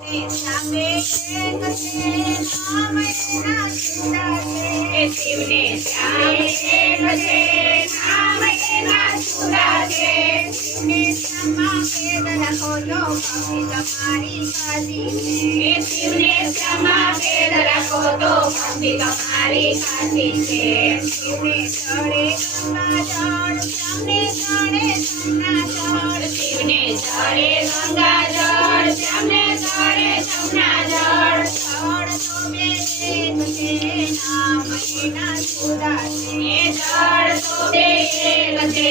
શિવને શ્યામે નામ એના જુદા છે. શિવને શ્યામા ભેદ રાખો તો ભક્તિ તમારી સાચી છે. શિવને શ્યામા ભેદ રાખો તો ભક્તિ તમારી સાચી છે. શિવને ચડે ગંગા જળ શ્યામને ચડે જમના જળ. શિવને ચડે ગંગા જળ શ્યામને ચડે જમના જળ. જળ તો બે એક છે નામ એના જુદા છે. જળ તો બે એક છે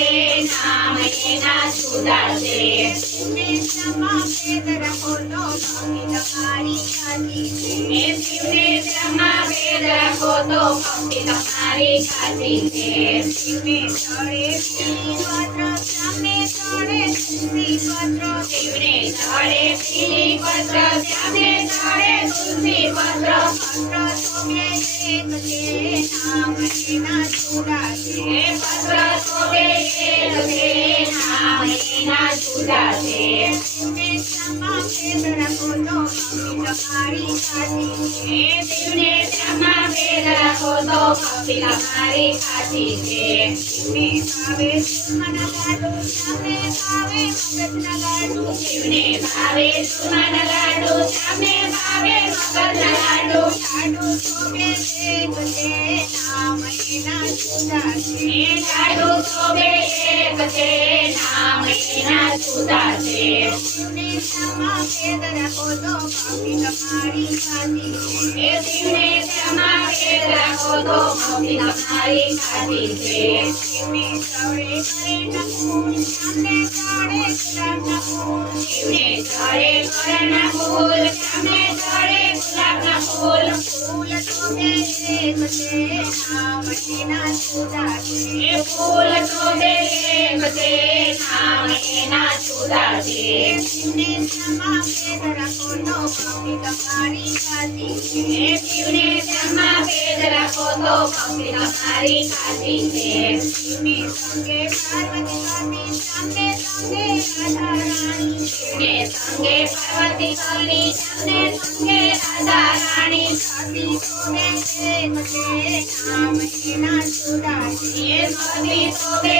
નામ એના જુદા છે. શિવને શ્યામા ભેદ રાખો તો ભક્તિ તમારી સાચી છે. શિવને શ્યામા ભેદ રાખો તો ભક્તિ તમારી સાચી છે. શિવને ચડે બીલીપત્ર શ્યામને ચડે તુલસીપત્ર. શિવને ચડે બીલીપત્ર શ્યામને ચડે તુલસીપત્ર. પત્ર તો બે એક છે નામ એના જુદા છે. પત્ર તો બે એક છે નામ એના જુદા છે. શિવને શ્યામા ભેદ રાખો તો ભક્તિ તમારી સાચી છે. શિવને શ્યામા ભેદ રાખો તો ભક્તિ તમારી સાચી છે. શિવને ભાવે સુરમાના લાડુ શ્યામને ભાવે મગજના લાડુ. શિવને ભાવે સુરમાના લાડુ શ્યામને ભાવે મગજના લાડુ. લાડુ તો બે એક છે નામ એના જુદા છે. લાડુ તો બે એક છે નામ એના જુદા છે. શિવને શ્યામા ભેદ રાખો તો ભક્તિ તમારી સાચી છે. શિવને શ્યામા ભેદ રાખો તો ભક્તિ તમારી સાચી છે. શિવને ચડે કરેના ફૂલ શ્યામને ચડે ગુલાબના ફૂલ. શિવને ચડે કરેના ફૂલ શ્યામને ચડે ગુલાબના ફૂલ. ફૂલ તો બે એક છે નામ એના જુદા છે. ફૂલ તો બે એક છે નામ એના જુદા છે. શિવને શ્યામા ભેદ રાખો તો ભક્તિ તમારી સાચી છે. શિવને શ્યામા ભેદ રાખો તો ભક્તિ તમારી સાચી છે. શિવને સંગે પાર્વતી કરની શ્યામને સંગે રાધા રાણી. શિવને સંગે પાર્વતી કરની શ્યામને સંગે રાધા રાણી. સતી તો બે એક છે નામ એના જુદા છે. સતી તો બે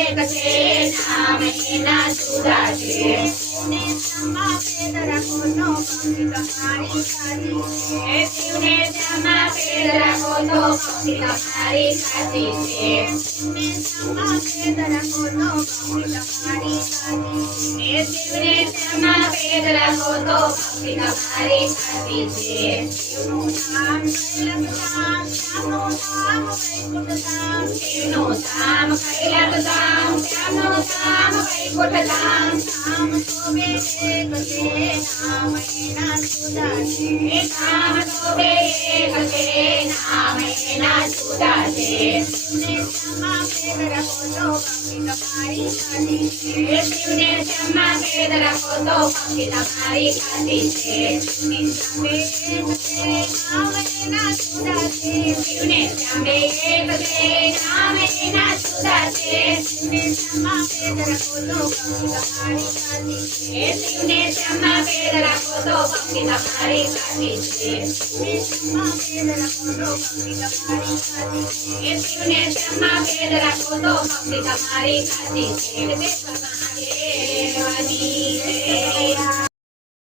એક છે નામ એના જુદા છે. શિવને શ્યામા ભેદ રાખો તો ભક્તિ તમારી સાચી છે. શિવને શ્યામા ભેદ રાખો તો ભક્તિ તમારી સાચી છે. શિવને શ્યામા ભેદ રાખો તો ભક્તિ તમારી સાચી છે. શિવને શ્યામા ભેદ રાખો તો ભક્તિ તમારી સાચી છે. શિવનું નામ કૈલાસ ધામ શ્યામનું ધામ વૈકુંઠ ધામ. શિવનું ધામ કૈલાસ ધામ શ્યામનું ધામ વૈકુંઠ ધામ. ધામ તો બે એક છે નામ એના જુદા છે. ધામ તો બે એક છે નામ એના જુદા છે. શિવને શ્યામા ભેદ રાખો તો ભક્તિ તમારી સાચી છે. શિવને શ્યામા ભેદ રાખો તો ભક્તિ તમારી સાચી છે. શિવને શ્યામે એક છે નામ એના જુદા છે. શિવને શ્યામે એક છે નામ એના જુદા છે. શિવને શ્યામા ભેદ રાખો તો ભક્તિ તમારી સાચી છે. શિવને શ્યામા ભેદ રાખો તો ભક્તિ તમારી સાચી છે. શિવને શ્યામા ભેદ રાખો તો ભક્તિ તમારી સાચી છે. શિવને શ્યામા ભેદ રાખો તો ભક્તિ તમારી સાચી છે. મહાદેવની જય.